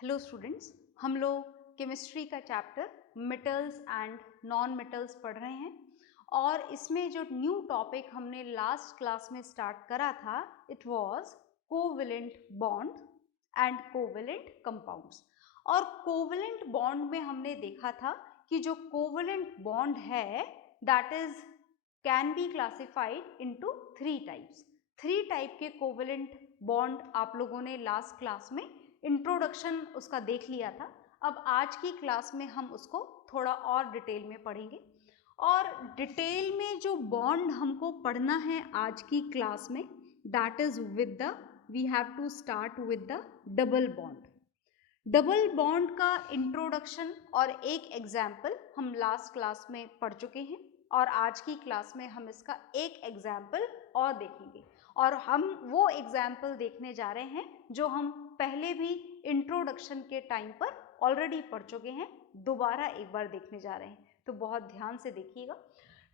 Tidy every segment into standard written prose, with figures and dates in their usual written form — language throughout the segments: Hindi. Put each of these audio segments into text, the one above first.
हेलो स्टूडेंट्स, हम लोग केमिस्ट्री का chapter metals and non metals पढ़ रहे हैं और इसमें जो न्यू टॉपिक हमने लास्ट क्लास में स्टार्ट करा था it was covalent bond and covalent compounds. और कोवेलेंट बॉन्ड में हमने देखा था कि जो कोवेलेंट बॉन्ड है that is can be classified into three type के कोवेलेंट बॉन्ड आप लोगों ने लास्ट क्लास में इंट्रोडक्शन उसका देख लिया था। अब आज की क्लास में हम उसको थोड़ा और डिटेल में पढ़ेंगे और डिटेल में जो बॉन्ड हमको पढ़ना है आज की क्लास में that is with the we have to start with the double bond. Double bond का इंट्रोडक्शन और एक एग्जाम्पल हम लास्ट क्लास में पढ़ चुके हैं और आज की क्लास में हम इसका एक एग्जाम्पल और देखेंगे और हम वो एग्जाम्पल देखने जा रहे हैं जो हम पहले भी इंट्रोडक्शन के टाइम पर ऑलरेडी पढ़ चुके हैं, दोबारा एक बार देखने जा रहे हैं, तो बहुत ध्यान से देखिएगा।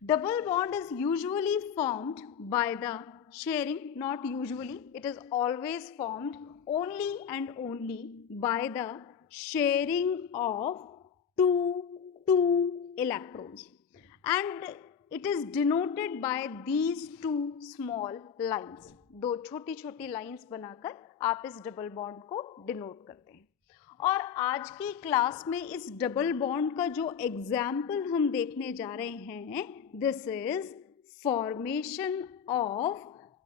Double bond is usually formed by the sharing, not usually, it is always formed only and only by the sharing of two electrons and it is denoted by these two small lines। दो छोटी छोटी लाइंस बनाकर आप इस डबल बॉन्ड को डिनोट करते हैं और आज की क्लास में इस डबल बॉन्ड का जो एग्जाम्पल हम देखने जा रहे हैं this is formation of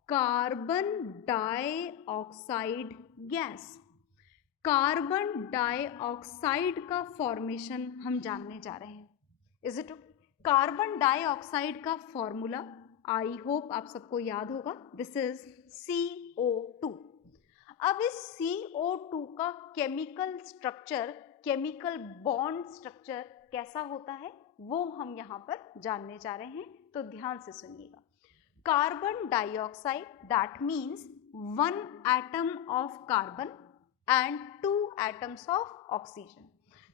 carbon dioxide gas. Carbon dioxide का फॉर्मेशन हम जानने जा रहे हैं। Is it okay? Carbon dioxide का फॉर्मूला आई होप आप सबको याद होगा, दिस इज CO2। अब इस CO2 का chemical structure, chemical bond structure कैसा होता है वो हम यहाँ पर जानने जा रहे हैं, तो ध्यान से सुनिएगा। Carbon dioxide that means one atom of carbon and two atoms of oxygen।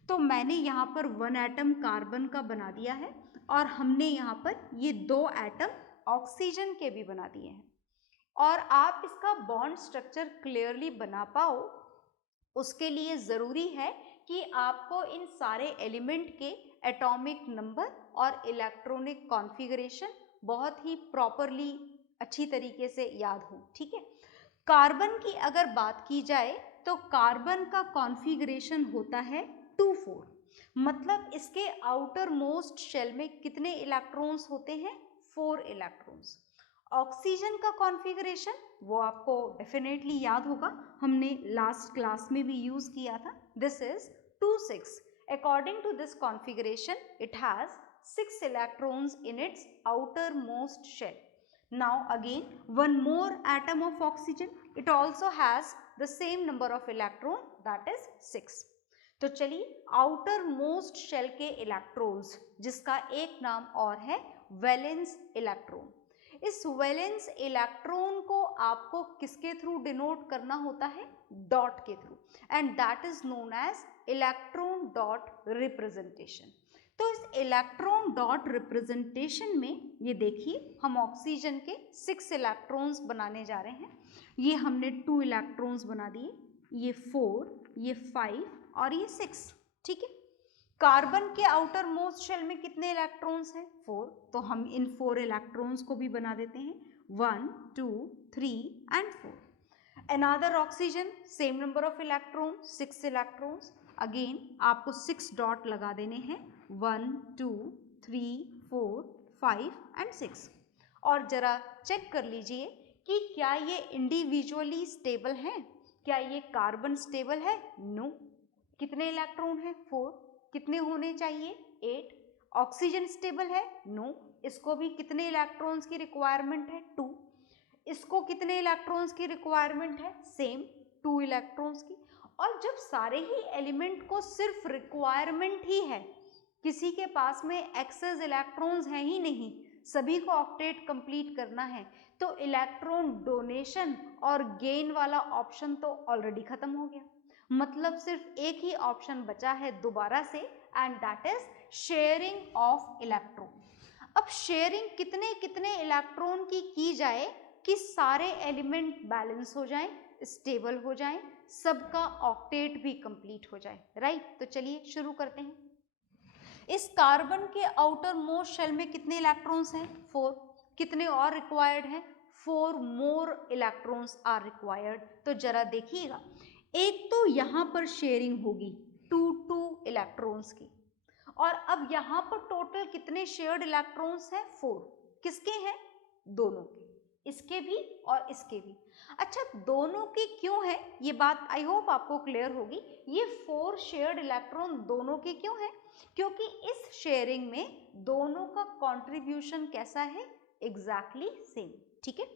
तो मैंने यहाँ पर वन एटम कार्बन का बना दिया है और हमने यहाँ पर ये दो एटम ऑक्सीजन के भी बना दिए हैं और आप इसका बॉन्ड स्ट्रक्चर क्लियरली बना पाओ उसके लिए ज़रूरी है कि आपको इन सारे एलिमेंट के एटॉमिक नंबर और इलेक्ट्रॉनिक कॉन्फ़िगरेशन बहुत ही प्रॉपरली अच्छी तरीके से याद हो, ठीक है। कार्बन की अगर बात की जाए तो कार्बन का कॉन्फ़िगरेशन होता है 2,4, मतलब इसके आउटर मोस्ट शेल में कितने इलेक्ट्रॉन्स होते हैं? 4 इलेक्ट्रॉन्स। ऑक्सीजन का कॉन्फ़िगरेशन वो आपको डेफिनेटली याद होगा, हमने लास्ट क्लास में भी यूज किया था, this is 2,6। According to this configuration it has 6 electrons in its outermost shell। Now again one more atom of oxygen, it also has the same number of electron that is 6। तो चलिए आउटर मोस्ट शेल के इलेक्ट्रॉन्स जिसका एक नाम और है वैलेंस इलेक्ट्रॉन, इस वैलेंस इलेक्ट्रॉन को आपको किसके थ्रू डिनोट करना होता है? डॉट के थ्रू, and that is known as electron dot representation. तो इस इलेक्ट्रॉन डॉट रिप्रेजेंटेशन में ये देखिए हम ऑक्सीजन के 6 इलेक्ट्रॉन्स बनाने जा रहे हैं। ये हमने 2 इलेक्ट्रॉन्स बना दिए, ये 4, ये 5 और ये 6, ठीक है। कार्बन के आउटर मोस्ट शेल में कितने इलेक्ट्रॉन्स हैं? 4, तो हम इन 4 इलेक्ट्रॉन्स को भी बना देते हैं, 1, 2, 3 and 4। Another oxygen same number of electron, 6 electrons, again आपको 6 डॉट लगा देने हैं, 1, 2, 3, 4, 5 एंड 6। और जरा चेक कर लीजिए कि क्या ये इंडिविजुअली स्टेबल हैं? क्या ये कार्बन स्टेबल है? नो। कितने इलेक्ट्रॉन है? 4। कितने होने चाहिए? 8। ऑक्सीजन स्टेबल है? नो। इसको भी कितने इलेक्ट्रॉन्स की रिक्वायरमेंट है? 2। इसको कितने इलेक्ट्रॉन्स की रिक्वायरमेंट है? सेम 2 इलेक्ट्रॉन्स की। और जब सारे ही एलिमेंट को सिर्फ रिक्वायरमेंट ही है, किसी के पास में एक्सेस इलेक्ट्रॉन्स हैं ही नहीं, सभी को ऑक्टेट कंप्लीट करना है, तो इलेक्ट्रॉन डोनेशन और गेन वाला ऑप्शन तो ऑलरेडी खत्म हो गया, मतलब सिर्फ एक ही ऑप्शन बचा है दोबारा से and that is sharing of electron. अब शेयरिंग कितने कितने इलेक्ट्रॉन की जाए कि सारे एलिमेंट बैलेंस हो जाएं, स्टेबल हो जाएं, सबका ऑक्टेट भी कंप्लीट हो जाए, राइट। तो चलिए शुरू करते हैं। इस कार्बन के आउटर मोस्ट शेल में कितने इलेक्ट्रॉन्स हैं? 4। कितने और रिक्वायर्ड हैं? 4 मोर इलेक्ट्रॉन्स आर रिक्वायर्ड। तो जरा देखिएगा, एक तो यहाँ पर शेयरिंग होगी 2 इलेक्ट्रॉन्स की, और अब यहाँ पर टोटल कितने शेयर्ड इलेक्ट्रॉन्स हैं? 4। किसके हैं? दोनों के, इसके भी और इसके भी। अच्छा, दोनों के क्यों है ये बात आई होप आपको क्लियर होगी। ये 4 शेयर्ड इलेक्ट्रॉन दोनों के क्यों है? क्योंकि इस शेयरिंग में दोनों का कंट्रीब्यूशन कैसा है? एग्जैक्टली सेम, ठीक है।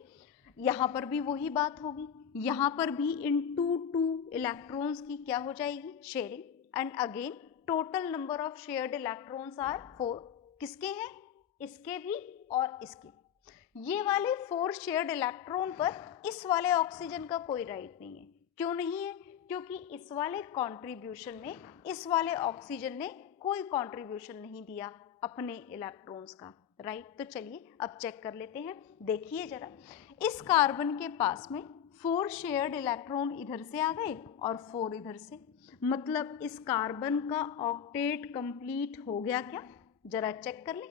यहाँ पर भी वही बात होगी, यहाँ पर भी इन 2 इलेक्ट्रॉन्स की क्या हो जाएगी? Sharing. And again total number of shared electrons are 4। किसके हैं? इसके भी और इसके। ये वाले 4 शेयर्ड इलेक्ट्रॉन पर इस वाले ऑक्सीजन का कोई राइट नहीं है। क्यों नहीं है? क्योंकि इस वाले कंट्रीब्यूशन में इस वाले ऑक्सीजन ने कोई कंट्रीब्यूशन नहीं दिया अपने इलेक्ट्रॉन्स का, राइट। तो चलिए अब चेक कर लेते हैं। देखिए जरा, इस कार्बन के पास में 4 शेयर्ड इलेक्ट्रॉन इधर से आ गए और 4 इधर से, मतलब इस कार्बन का ऑक्टेट कंप्लीट हो गया क्या? जरा चेक कर लें,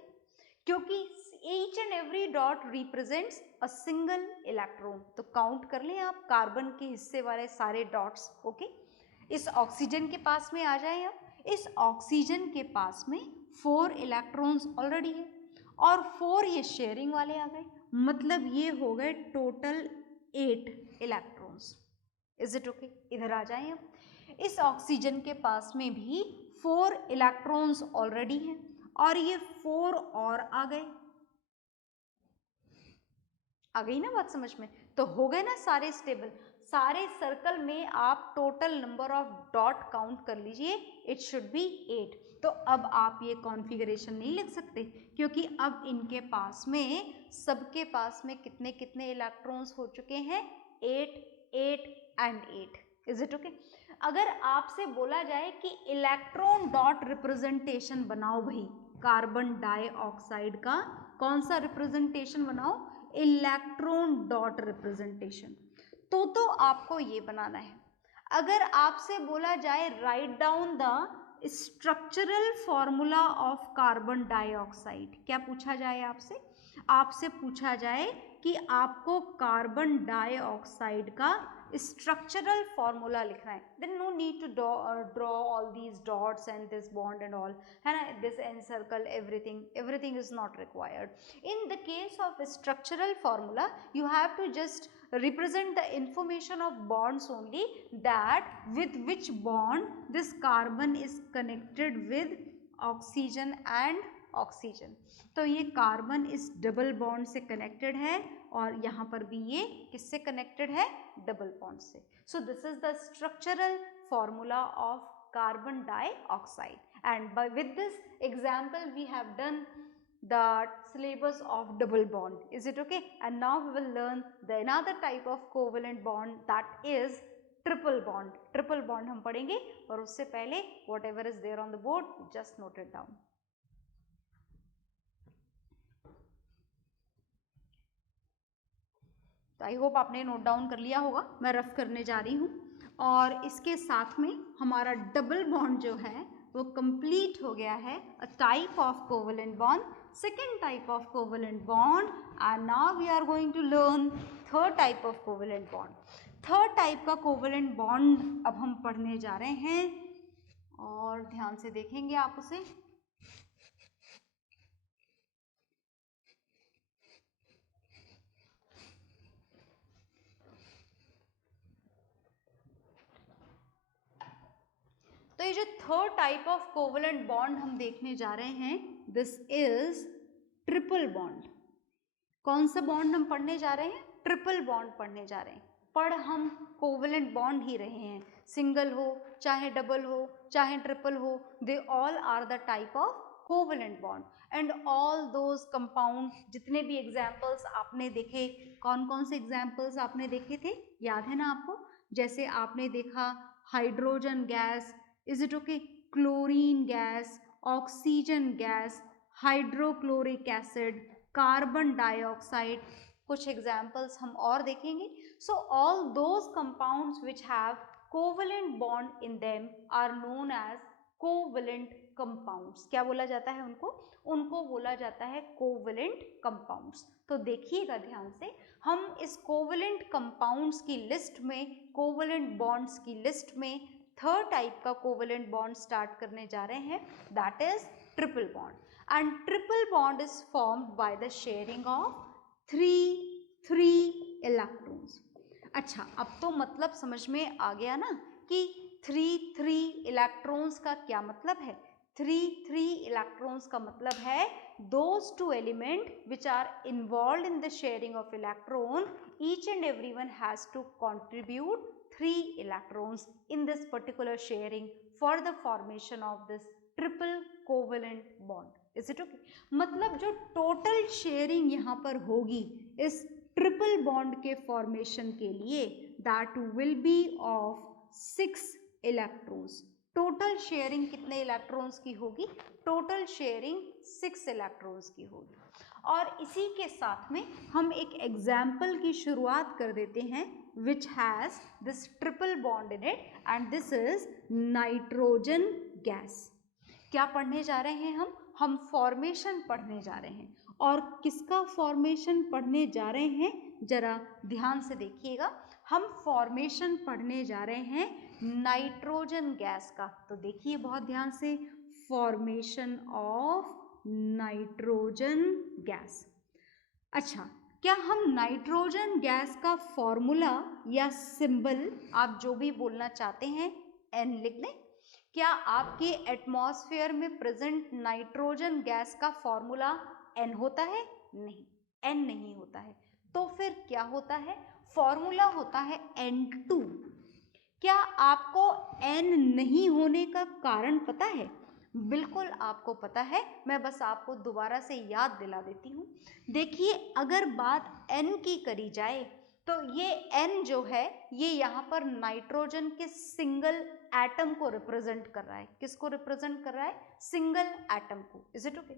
क्योंकि each and every dot represents a single electron। तो काउंट कर लें आप कार्बन के हिस्से वाले सारे डॉट्स, ओके। इस ऑक्सीजन के पास में आ जाए अब। इस ऑक्सीजन के पास में 4 इलेक्ट्रॉन्स ऑलरेडी है और 4 ये शेयरिंग वाले आ गए, मतलब ये हो गए total 8 electrons. Is it okay? इधर आ जाए अब। इस ऑक्सीजन के पास में भी 4 इलेक्ट्रॉन्स ऑलरेडी हैं और ये 4 और आ गए। आ गई ना बात समझ में? तो हो गए ना सारे स्टेबल। सारे सर्कल में आप total number of dot count कर लीजिए, इट शुड बी 8। तो अब आप ये कॉन्फ़िगरेशन नहीं लिख सकते, क्योंकि अब इनके पास में, सबके पास में कितने कितने इलेक्ट्रॉन्स हो चुके हैं? 8, 8 एंड 8। Is it okay? अगर आपसे बोला जाए कि इलेक्ट्रॉन डॉट रिप्रेजेंटेशन बनाओ भाई, कार्बन डाइऑक्साइड का कौन सा रिप्रेजेंटेशन बनाओ? Electron dot representation. तो आपको ये बनाना है। अगर आपसे बोला जाए right down the structural formula of carbon dioxide, क्या पूछा जाए आपसे? आपसे पूछा जाए कि आपको कार्बन डाइऑक्साइड का स्ट्रक्चरल फॉर्मूला लिखना है, then no need to draw all these dots and this bond and all, है ना, this encircle, everything is not required. In the case of structural formula, you have to just represent the information of bonds only, that with which bond this carbon is connected with oxygen and oxygen। तो ये कार्बन इस डबल बॉन्ड से कनेक्टेड है और यहाँ पर भी ये किससे कनेक्टेड है? डबल बॉन्ड से। So this is the structural formula of carbon dioxide, and with this example we have done the syllabus of double bond. Is it okay? And now we will learn the another type of covalent bond, that is triple bond. Triple bond हम पढ़ेंगे, और उससे पहले whatever is there on the board just note it down. तो आई होप आपने नोट डाउन कर लिया होगा, मैं रफ करने जा रही हूँ। और इसके साथ में हमारा डबल बॉन्ड जो है वो कंप्लीट हो गया है, a type of covalent bond, second type of covalent bond. And now we are going to learn third type of covalent bond. Third type का कोवेलेंट बॉन्ड अब हम पढ़ने जा रहे हैं, और ध्यान से देखेंगे आप उसे। तो ये जो third type of covalent bond हम देखने जा रहे हैं, दिस इज ट्रिपल बॉन्ड। कौन सा बॉन्ड हम पढ़ने जा रहे हैं? ट्रिपल बॉन्ड पढ़ने जा रहे हैं। पढ़ हम कोवेलेंट बॉन्ड ही रहे हैं, सिंगल हो चाहे डबल हो चाहे ट्रिपल हो, they all are the type of covalent bond. And all those compound, जितने भी एग्जाम्पल्स आपने देखे, कौन कौन से एग्जाम्पल्स आपने देखे थे, याद है ना आपको? जैसे आपने देखा hydrogen gas, is it okay, chlorine gas, oxygen gas, hydrochloric acid, carbon dioxide, कुछ एग्जाम्पल्स हम और देखेंगे। So all those compounds which have covalent bond in them are known as covalent compounds. क्या बोला जाता है उनको? उनको बोला जाता है कोवेलेंट कंपाउंड्स। तो देखिएगा ध्यान से, हम इस कोवेलेंट कंपाउंड्स की लिस्ट में, कोवेलेंट बॉन्ड्स की लिस्ट में थर्ड टाइप का कोवेलेंट बॉन्ड स्टार्ट करने जा रहे हैं, that is triple bond. And triple bond is formed by the sharing of three electrons. अच्छा, अब तो मतलब समझ में आ गया ना कि थ्री इलेक्ट्रॉन्स का क्या मतलब है। थ्री इलेक्ट्रॉन्स का मतलब है those two element which are involved in the sharing of electron, each and everyone has to contribute 3 electrons in this particular sharing for the formation of this triple covalent bond. Is it okay? मतलब जो टोटल शेयरिंग यहाँ पर होगी इस ट्रिपल बॉन्ड के फॉर्मेशन के लिए, that will be of 6 electrons. Total sharing कितने इलेक्ट्रॉन्स की होगी? टोटल शेयरिंग 6 इलेक्ट्रॉन्स की होगी। और इसी के साथ में हम एक एग्जाम्पल की शुरुआत कर देते हैं which has this triple bond in it, and this is nitrogen gas. क्या पढ़ने जा रहे हैं हम फॉर्मेशन पढ़ने जा रहे हैं। और किसका फॉर्मेशन पढ़ने जा रहे हैं? जरा ध्यान से देखिएगा, हम फॉर्मेशन पढ़ने जा रहे हैं नाइट्रोजन गैस का। तो देखिए बहुत ध्यान से, फॉर्मेशन ऑफ नाइट्रोजन गैस। अच्छा, क्या हम नाइट्रोजन गैस का फॉर्मूला या सिंबल, आप जो भी बोलना चाहते हैं, एन लिख दें? क्या आपके एटमॉस्फेयर में प्रेजेंट नाइट्रोजन गैस का फॉर्मूला एन होता है? नहीं, एन नहीं होता है। तो फिर क्या होता है? फॉर्मूला होता है N2। क्या आपको N नहीं होने का कारण पता है? बिल्कुल आपको पता है, मैं बस आपको दोबारा से याद दिला देती हूँ। देखिए, अगर बात N की करी जाए तो ये N जो है ये यहाँ पर नाइट्रोजन के सिंगल एटम को रिप्रेजेंट कर रहा है। किसको रिप्रेजेंट कर रहा है? सिंगल एटम को। Is it okay?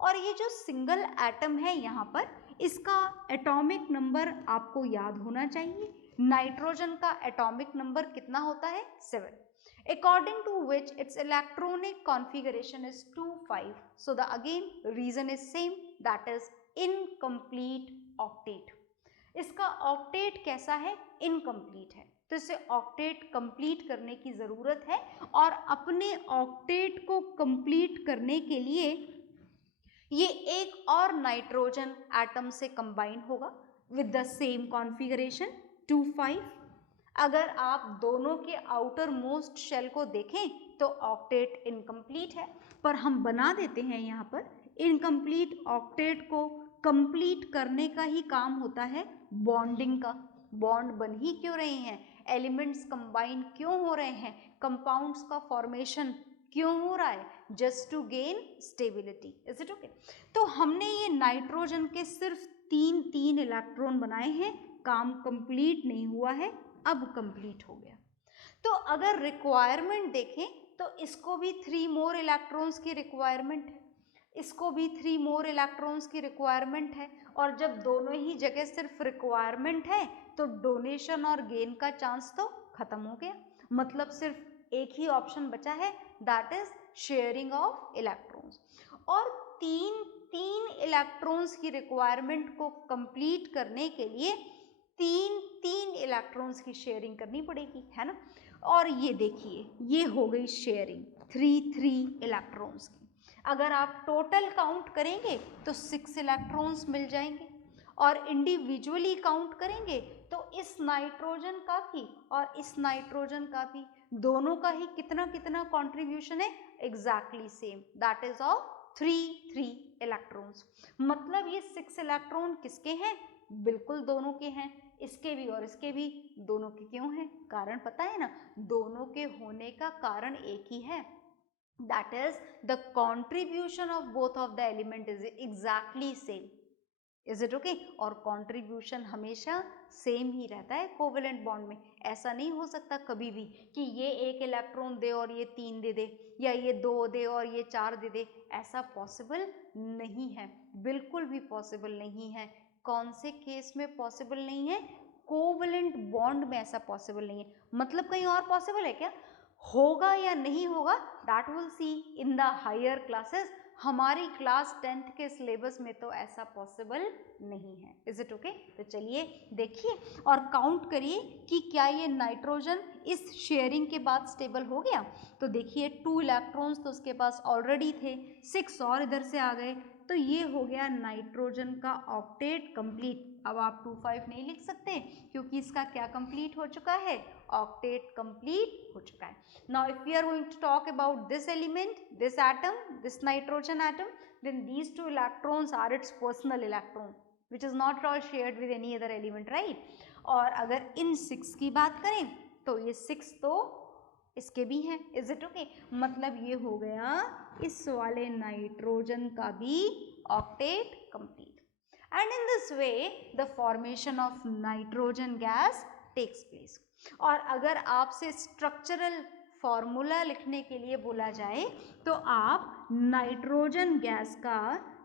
और ये जो सिंगल एटम है यहाँ पर, इसका एटॉमिक नंबर आपको याद होना चाहिए। नाइट्रोजन का एटॉमिक नंबर कितना होता है? 7, according to which its electronic configuration is 2,5. So the again reason is same, that is incomplete octet. इसका ऑक्टेट कैसा है? इनकम्प्लीट है। तो इसे ऑक्टेट कंप्लीट करने की जरूरत है, और अपने ऑक्टेट को कंप्लीट करने के लिए ये एक और नाइट्रोजन एटम से कंबाइन होगा विद द सेम कॉन्फ़िगरेशन 2,5। अगर आप दोनों के आउटर मोस्ट शेल को देखें तो ऑक्टेट इनकम्प्लीट है, पर हम बना देते हैं यहाँ पर इनकम्प्लीट ऑक्टेट को कंप्लीट करने का ही काम होता है बॉन्डिंग का। बॉन्ड बन ही क्यों रहे हैं? एलिमेंट्स कंबाइन क्यों हो रहे हैं? कंपाउंड्स का फॉर्मेशन क्यों हो रहा है? Just to gain stability. Is it okay? तो हमने ये नाइट्रोजन के सिर्फ 3 इलेक्ट्रॉन बनाए हैं, काम कंप्लीट नहीं हुआ है, अब कंप्लीट हो गया। तो अगर रिक्वायरमेंट देखें तो इसको भी 3 मोर इलेक्ट्रॉन्स की रिक्वायरमेंट है, इसको भी 3 मोर इलेक्ट्रॉन्स की रिक्वायरमेंट है। और जब दोनों ही जगह सिर्फ रिक्वायरमेंट है तो डोनेशन और गेन का चांस तो खत्म हो गया। मतलब सिर्फ एक ही ऑप्शन बचा है, that is sharing of electrons. और तीन इलेक्ट्रॉन्स की रिक्वायरमेंट को कंप्लीट करने के लिए तीन इलेक्ट्रॉन्स की शेयरिंग करनी पड़ेगी, है ना। और ये देखिए, ये हो गई शेयरिंग 3 इलेक्ट्रॉन्स की। अगर आप टोटल काउंट करेंगे तो 6 इलेक्ट्रॉन्स मिल जाएंगे, और इंडिविजुअली काउंट करेंगे तो इस नाइट्रोजन का भी और इस नाइट्रोजन का भी, दोनों का ही कितना कितना कंट्रीब्यूशन है? Exactly same, that is of 3 electrons. मतलब ये 6 इलेक्ट्रॉन किसके हैं? बिल्कुल दोनों के हैं, इसके भी और इसके भी। दोनों के क्यों हैं? कारण पता है ना, दोनों के होने का कारण एक ही है, that is the contribution of both of the element is exactly same. Is it okay? और contribution हमेशा सेम ही रहता है कोवेलेंट बॉन्ड में। ऐसा नहीं हो सकता कभी भी कि ये 1 इलेक्ट्रॉन दे और ये 3 दे दे, या ये 2 दे और ये 4 दे दे। ऐसा पॉसिबल नहीं है, बिल्कुल भी पॉसिबल नहीं है। कौन से केस में पॉसिबल नहीं है? कोवलेंट बॉन्ड में ऐसा पॉसिबल नहीं है। मतलब कहीं और पॉसिबल है क्या? होगा या नहीं होगा, that will see in the higher classes. हमारी क्लास 10th के सिलेबस में तो ऐसा पॉसिबल नहीं है। Is it okay? तो चलिए देखिए और काउंट करिए कि क्या ये नाइट्रोजन इस शेयरिंग के बाद स्टेबल हो गया। तो देखिए 2 इलेक्ट्रॉन्स तो उसके पास ऑलरेडी थे, 6 और इधर से आ गए, तो ये हो गया नाइट्रोजन का ऑक्टेट कंप्लीट। अब आप 2,5 नहीं लिख सकते क्योंकि इसका क्या कंप्लीट हो चुका है? ऑक्टेट कंप्लीट हो चुका है। Now if we are going to talk about this element, this atom, this nitrogen atom, then these 2 electrons are its personal electron which is not at all shared with any other element, right? और अगर इन 6 की बात करें तो ये 6 तो इसके भी हैं। Is it okay? मतलब ये हो गया इस वाले नाइट्रोजन का भी octet complete. And in this way the formation of nitrogen gas takes place. और अगर आपसे स्ट्रक्चरल फॉर्मूला लिखने के लिए बोला जाए तो आप नाइट्रोजन गैस का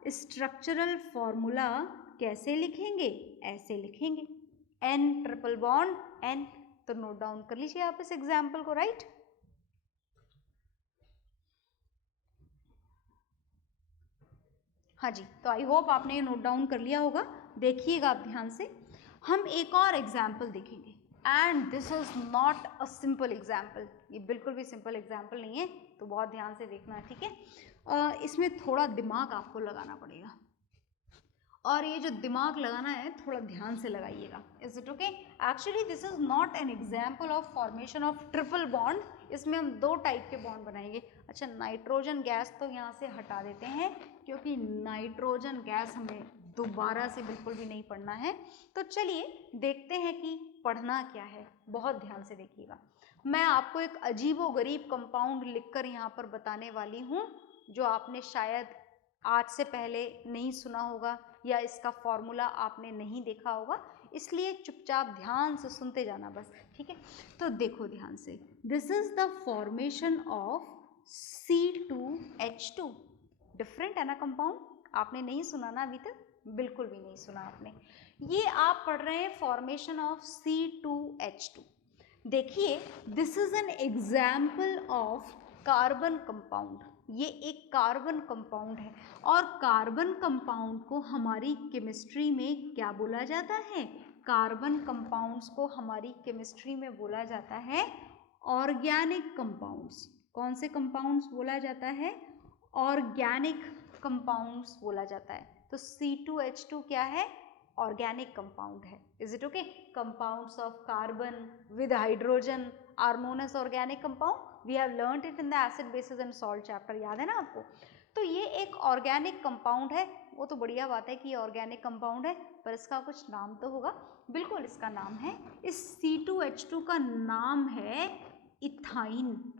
स्ट्रक्चरल फॉर्मूला कैसे लिखेंगे? ऐसे लिखेंगे, N ट्रिपल बॉन्ड N। तो नोट डाउन कर लीजिए आप इस एग्जाम्पल को, राइट? हाँ जी, तो आई होप आपने ये नोट डाउन कर लिया होगा। देखिएगा आप ध्यान से, हम एक और एग्जाम्पल देखेंगे। And this is not a simple example, ये बिल्कुल भी सिंपल एग्जाम्पल नहीं है, तो बहुत ध्यान से देखना है, ठीक है? इसमें थोड़ा दिमाग आपको लगाना पड़ेगा, और ये जो दिमाग लगाना है थोड़ा ध्यान से लगाइएगा। Is it okay? Actually this is not an example of formation of triple bond, इसमें हम 2 टाइप के बॉन्ड बनाएंगे। अच्छा, नाइट्रोजन गैस तो यहाँ से हटा देते हैं क्योंकि नाइट्रोजन गैस हमें दोबारा से बिल्कुल भी नहीं पढ़ना है। तो चलिए देखते हैं कि पढ़ना क्या है, बहुत ध्यान से देखिएगा। मैं आपको एक अजीबोगरीब कंपाउंड लिखकर यहाँ पर बताने वाली हूँ जो आपने शायद आज से पहले नहीं सुना होगा या इसका फॉर्मूला आपने नहीं देखा होगा, इसलिए चुपचाप ध्यान से सुनते जाना बस, ठीक है? तो देखो ध्यान से, this is the formation of C2H2। Different है ना कंपाउंड? आपने नहीं सुना ना अभी तक? बिल्कुल भी नहीं सुना आपने। ये आप पढ़ रहे हैं फॉर्मेशन ऑफ C2H2। देखिए this is an example of carbon compound. ये एक कार्बन कंपाउंड है और कार्बन कंपाउंड को हमारी केमिस्ट्री में क्या बोला जाता है? कार्बन कंपाउंड्स को हमारी केमिस्ट्री में बोला जाता है ऑर्गेनिक कंपाउंड्स। कौन से कंपाउंड्स बोला जाता है? ऑर्गेनिक कंपाउंड्स बोला जाता है। तो C2H2 क्या है? ऑर्गेनिक कंपाउंड है। Is it okay? Compounds of carbon with hydrogen are known as organic compound. We have learned it in the acid basis and salt chapter, याद है ना आपको? तो ये एक ऑर्गेनिक कंपाउंड है। वो तो बढ़िया बात है कि ये ऑर्गेनिक कंपाउंड है, पर इसका कुछ नाम तो होगा। बिल्कुल इसका नाम है, इस C2H2 का नाम है इथाइन।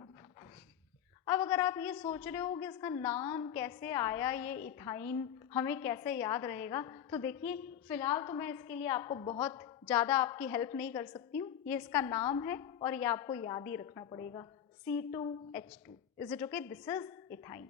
अब अगर आप ये सोच रहे हो कि इसका नाम कैसे आया, ये इथाइन हमें कैसे याद रहेगा, तो देखिए फिलहाल तो मैं इसके लिए आपको बहुत ज़्यादा आपकी हेल्प नहीं कर सकती हूँ। ये इसका नाम है और ये आपको याद ही रखना पड़ेगा, C2H2। Is it okay? This is ethyne.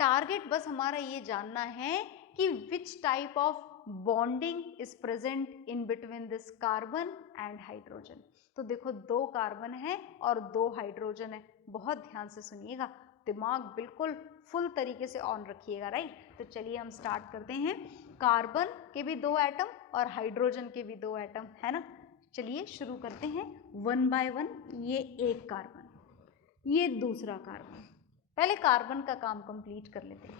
Target बस हमारा ये जानना है कि which type of bonding is present in between this carbon and hydrogen. तो देखो 2 कार्बन है और 2 हाइड्रोजन है। बहुत ध्यान से सुनिएगा, दिमाग बिल्कुल फुल तरीके से ऑन रखिएगा, राइट? तो चलिए हम स्टार्ट करते हैं। कार्बन के भी 2 एटम और हाइड्रोजन के भी 2 एटम है ना। चलिए शुरू करते हैं 1 बाय 1। ये एक कार्बन, ये दूसरा कार्बन। पहले कार्बन का काम कंप्लीट कर लेते हैं।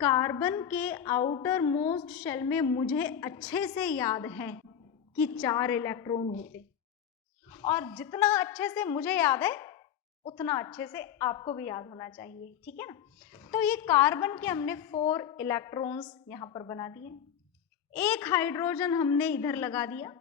कार्बन के आउटर मोस्ट शेल में मुझे अच्छे से याद है कि 4 इलेक्ट्रॉन होते, और जितना अच्छे से मुझे याद है उतना अच्छे से आपको भी याद होना चाहिए, ठीक है ना? तो ये कार्बन के हमने 4 इलेक्ट्रॉन्स यहाँ पर बना दिए। एक हाइड्रोजन हमने इधर लगा दिया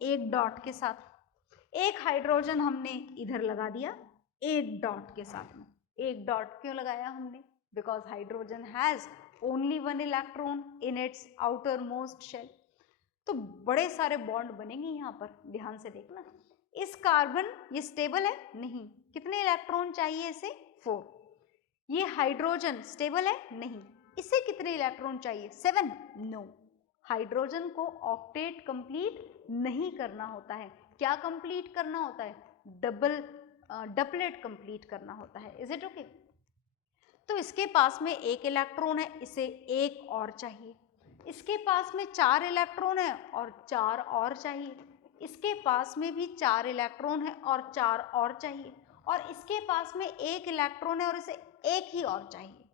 एक डॉट के साथ। एक हाइड्रोजन हमने इधर लगा दिया एक डॉट के साथ में। एक डॉट क्यों लगाया हमने? Because hydrogen has only 1 electron in its outermost shell. तो बड़े सारे बॉन्ड बनेंगे यहाँ पर, ध्यान से देखना। इस कार्बन ये स्टेबल है? नहीं। कितने इलेक्ट्रॉन चाहिए इसे? 4। ये हाइड्रोजन स्टेबल है? नहीं। इसे कितने इलेक्ट्रॉन चाहिए? 7? नो। हाइड्रोजन को ऑक्टेट कंप्लीट नहीं करना होता है। क्या कंप्लीट करना होता है? डबलेट कंप्लीट करना होता है। Is it okay? तो इसके पास में एक इलेक्ट्रॉन है, इसे एक और चाहिए। इसके पास में 4 इलेक्ट्रॉन है और 4 और चाहिए। इसके पास में भी 4 इलेक्ट्रॉन है और 4 और चाहिए। और इसके पास में एक इलेक्ट्रॉन है और इसे एक ही और चाहिए।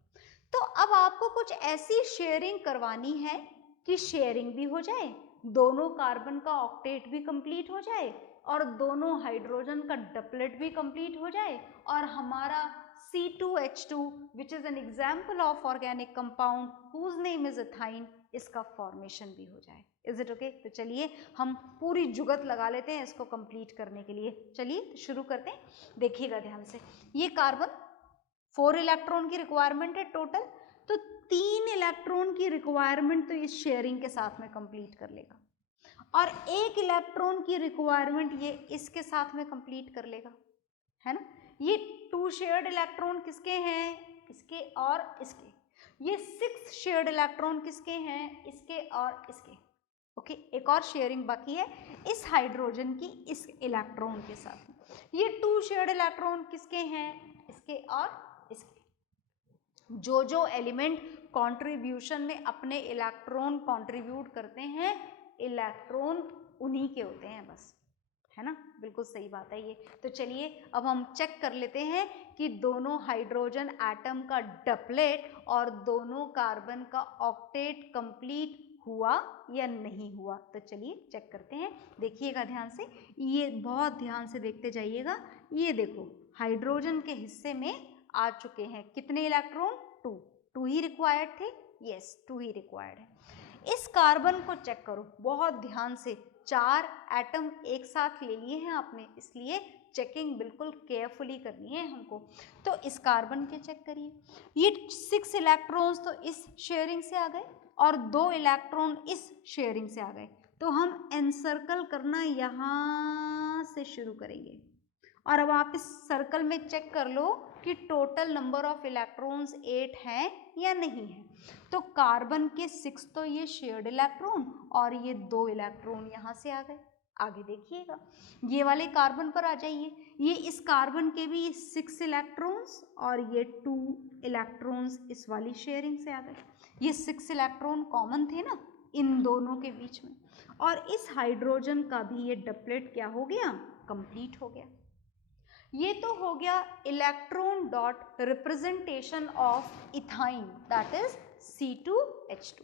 तो अब आपको कुछ ऐसी शेयरिंग करवानी है कि शेयरिंग भी हो जाए, दोनों कार्बन का ऑक्टेट भी कंप्लीट हो जाए और दोनों हाइड्रोजन का डबलेट भी कंप्लीट हो जाए और हमारा C2H2 which is an example of organic compound whose name is ethyne, इसका फॉर्मेशन भी हो जाए। Is it okay? तो चलिए हम पूरी जुगत लगा लेते हैं इसको कंप्लीट करने के लिए। चलिए शुरू करते हैं, देखिएगा ध्यान से। ये कार्बन 4 इलेक्ट्रॉन की रिक्वायरमेंट है टोटल, तो 3 इलेक्ट्रॉन की रिक्वायरमेंट तो इस शेयरिंग के साथ में कंप्लीट कर लेगा और 1 इलेक्ट्रॉन की रिक्वायरमेंट ये इसके साथ में कंप्लीट कर लेगा, है ना। ये 2 शेयर्ड इलेक्ट्रॉन किसके हैं? इसके और इसके। ये 6 शेयर्ड इलेक्ट्रॉन किसके हैं? इसके और इसके। ओके, एक और शेयरिंग बाकी है इस हाइड्रोजन की इस इलेक्ट्रॉन के साथ। ये 2 शेयर्ड इलेक्ट्रॉन किसके हैं? इसके और इसके। जो एलिमेंट कंट्रीब्यूशन में अपने इलेक्ट्रॉन कंट्रीब्यूट करते हैं, इलेक्ट्रॉन उन्हीं के होते हैं बस, है ना। बिल्कुल सही बात है ये। तो चलिए अब हम चेक कर लेते हैं कि दोनों हाइड्रोजन एटम का डबलेट और दोनों कार्बन का ऑक्टेट कंप्लीट हुआ या नहीं हुआ। तो चलिए चेक करते हैं, देखिएगा ध्यान से, ये बहुत ध्यान से देखते जाइएगा। ये देखो हाइड्रोजन के हिस्से में आ चुके हैं कितने इलेक्ट्रॉन? 2 ही रिक्वायर्ड थे। यस, 2 ही रिक्वायर्ड है। इस कार्बन को चेक करो बहुत ध्यान से, 4 एटम एक साथ ले लिए हैं आपने, इसलिए चेकिंग बिल्कुल केयरफुली करनी है हमको। तो इस कार्बन के चेक करिए, ये 6 इलेक्ट्रॉन्स तो इस शेयरिंग से आ गए और 2 इलेक्ट्रॉन इस शेयरिंग से आ गए। तो हम एनसर्कल करना यहाँ से शुरू करेंगे और अब आप इस सर्कल में चेक कर लो कि टोटल नंबर ऑफ इलेक्ट्रॉन्स 8 हैं या नहीं है। तो कार्बन के 6 तो ये शेयर्ड इलेक्ट्रॉन और ये 2 इलेक्ट्रॉन यहाँ से आ गए। आगे देखिएगा, ये वाले कार्बन पर आ जाइए, ये इस कार्बन के भी 6 इलेक्ट्रॉन्स और ये 2 इलेक्ट्रॉन्स इस वाली शेयरिंग से आ गए। ये 6 इलेक्ट्रॉन कॉमन थे ना इन दोनों के बीच में, और इस हाइड्रोजन का भी ये डबलेट क्या हो गया? कंप्लीट हो गया। ये तो हो गया electron dot representation of ethyne, that is C2H2।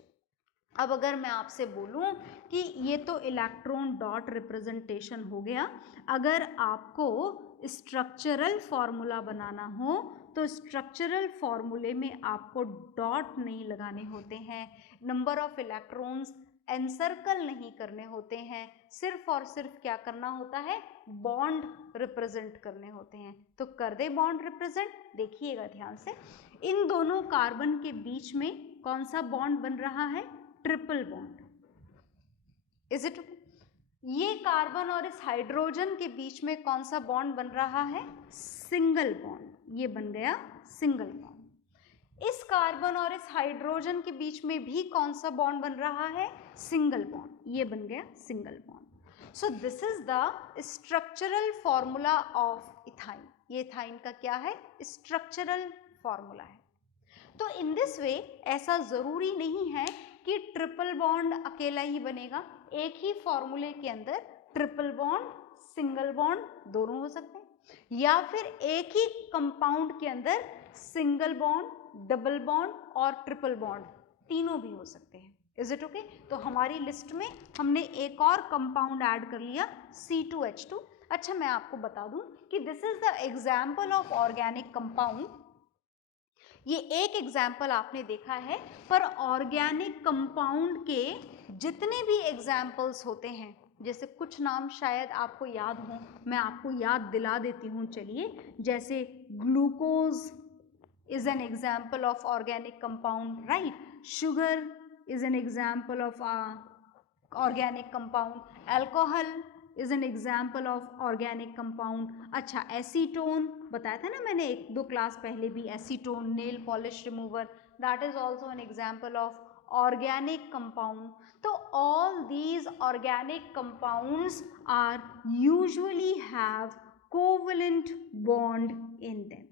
अब अगर मैं आपसे बोलूं कि ये तो इलेक्ट्रॉन डॉट रिप्रेजेंटेशन हो गया, अगर आपको स्ट्रक्चरल फॉर्मूला बनाना हो तो स्ट्रक्चरल फॉर्मूले में आपको डॉट नहीं लगाने होते हैं, नंबर ऑफ इलेक्ट्रॉन्स एनसर्कल नहीं करने होते हैं, सिर्फ और सिर्फ क्या करना होता है? बॉन्ड रिप्रेजेंट करने होते हैं। तो कर दे बॉन्ड रिप्रेजेंट, देखिएगा ध्यान से। इन दोनों कार्बन के बीच में कौन सा बॉन्ड बन रहा है? Triple bond. Is it? ये कार्बन और इस हाइड्रोजन के बीच में कौन सा बॉन्ड बन रहा है? Single bond. ये बन गया सिंगल बॉन्ड। इस कार्बन और इस हाइड्रोजन के बीच में भी कौन सा बॉन्ड बन रहा है? Single bond. ये बन गया single bond. So this is the structural formula of ethyne. ये इथाइन का क्या है? स्ट्रक्चरल फॉर्मूला है। तो इन दिस वे ऐसा जरूरी नहीं है कि ट्रिपल बॉन्ड अकेला ही बनेगा, एक ही फॉर्मूले के अंदर ट्रिपल बॉन्ड, सिंगल बॉन्ड दोनों हो सकते हैं, या फिर एक ही कंपाउंड के अंदर सिंगल बॉन्ड, डबल बॉन्ड और ट्रिपल बॉन्ड तीनों भी हो सकते हैं। Is it okay? तो हमारी लिस्ट में हमने एक और कंपाउंड ऐड कर लिया, C2H2। अच्छा, मैं आपको बता दूं कि this is the example of organic compound. ये एक एग्जाम्पल आपने देखा है, पर ऑर्गेनिक कंपाउंड के जितने भी एग्जाम्पल्स होते हैं, जैसे कुछ नाम शायद आपको याद हो, मैं आपको याद दिला देती हूँ। चलिए, जैसे glucose is an example of organic compound, right? Sugar is an example of organic compound. Alcohol is an example of organic compound. अच्छा, एसीटोन बताया था ना मैंने 1-2 क्लास पहले भी, acetone nail polish remover, that is also an example of organic compound. So all these organic compounds are usually have covalent bond in them.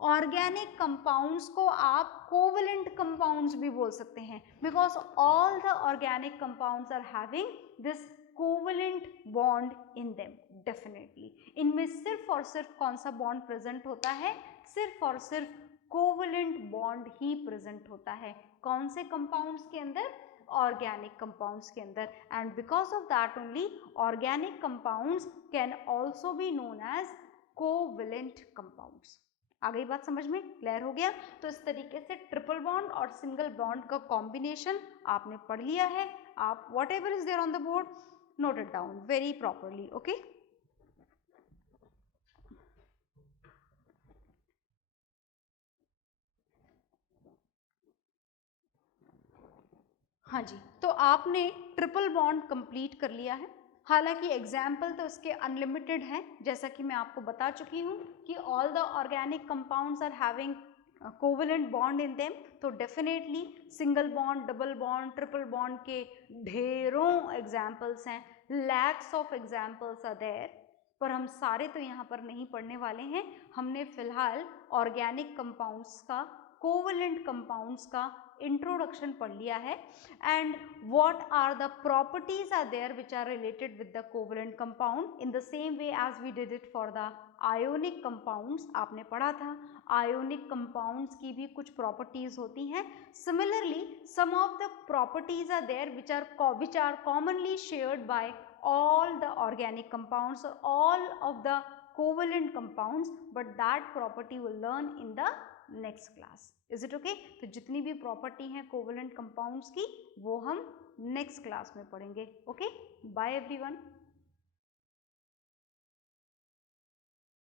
Organic compounds को आप कोवलेंट कंपाउंड्स भी बोल सकते हैं, because all the organic compounds are having this covalent bond in them. Definitely इनमें सिर्फ और सिर्फ कौन सा बॉन्ड प्रेजेंट होता है? सिर्फ और सिर्फ कोवलेंट बॉन्ड ही प्रेजेंट होता है. कौन से कंपाउंड्स के अंदर? ऑर्गेनिक कंपाउंड्स के अंदर. And because of that only organic compounds can also be known as covalent compounds. आ गई बात समझ में? क्लियर हो गया? तो इस तरीके से ट्रिपल बॉन्ड और सिंगल बॉन्ड का कॉम्बिनेशन आपने पढ़ लिया है. आप whatever is there on the board note it down very properly. Okay, हाँ जी. तो आपने ट्रिपल बॉन्ड कंप्लीट कर लिया है. हालांकि एग्जाम्पल तो इसके अनलिमिटेड है, जैसा कि मैं आपको बता चुकी हूँ कि all the organic compounds are having covalent bond in them. तो definitely single bond, double bond, triple bond के ढेरों एग्जाम्पल्स हैं, lakhs of examples are there. पर हम सारे तो यहाँ पर नहीं पढ़ने वाले हैं. हमने फिलहाल ऑर्गेनिक कंपाउंड्स का, कोवलेंट कंपाउंड्स का इंट्रोडक्शन पढ़ लिया है. And what are the properties are there which are related with the covalent compound in the same way as we did it for the ionic compounds. आपने पढ़ा था ionic compounds की भी कुछ properties होती हैं. Similarly some of the properties are there which are commonly shared by all the organic compounds or all of the covalent compounds, but that property will learn in the next class. Is it okay? तो जितनी भी प्रॉपर्टी हैं कोवलेंट कंपाउंड्स की वो हम नेक्स्ट क्लास में पढ़ेंगे. Okay, bye everyone.